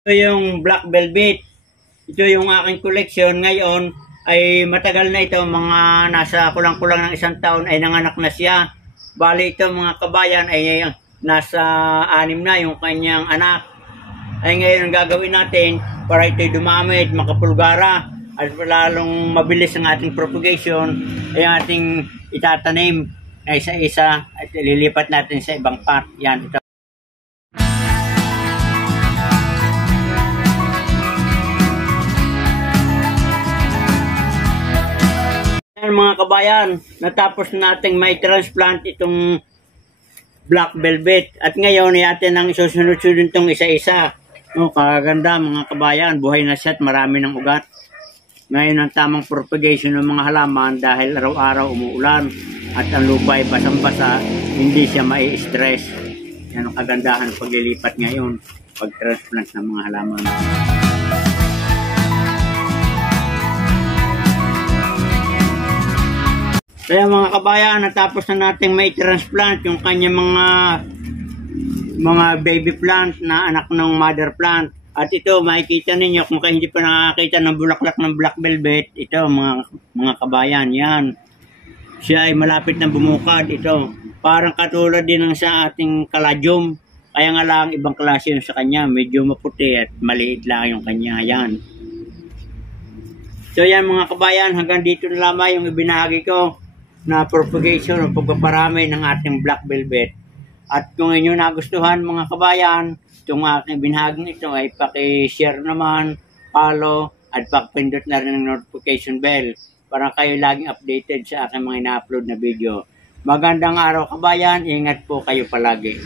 Ito yung Black Velvet. Ito yung aking koleksyon. Ngayon ay matagal na ito. Mga nasa kulang-kulang ng 1 taon ay nanganak na siya. Bali ito mga kabayan ay nasa 6 na yung kanyang anak. Ay ngayon ang gagawin natin para ito'y dumamit, makapulgara at lalong mabilis ang ating propagation ay ating itatanim na isa-isa at lilipat natin sa ibang part. Yan, ito. Yan mga kabayan, natapos nating may transplant itong Black Velvet at ngayon ay atin ang isusunod-sunod itong isa-isa. No, kaganda mga kabayan, buhay na siya at marami ng ugat. Ngayon ang tamang propagation ng mga halaman dahil araw-araw umuulan at ang lupa ay basang-basa, hindi siya mai-stress. Yan ang kagandahan paglilipat ngayon, pag-transplant ng mga halaman. Kaya mga kabayan, natapos na natin may transplant yung kanya mga baby plant na anak ng mother plant. At ito, makikita ninyo kung kayo hindi pa nakakita ng bulaklak ng Black Velvet, ito mga kabayan, yan. Siya ay malapit na bumukad, ito. Parang katulad din ng sa ating caladium. Kaya nga lang ibang klase yung sa kanya, medyo maputi at maliit lang yung kanya, yan. So yan mga kabayan, hanggang dito na lamang yung ibinahagi ko na propagation o pagpaparami ng ating Black Velvet. At kung inyo nagustuhan mga kabayan, itong aking binahaging ito ay paki-share naman, follow, at pakipindot na rin ng notification bell para kayo laging updated sa aking mga ina-upload na video. Magandang araw kabayan, ingat po kayo palagi.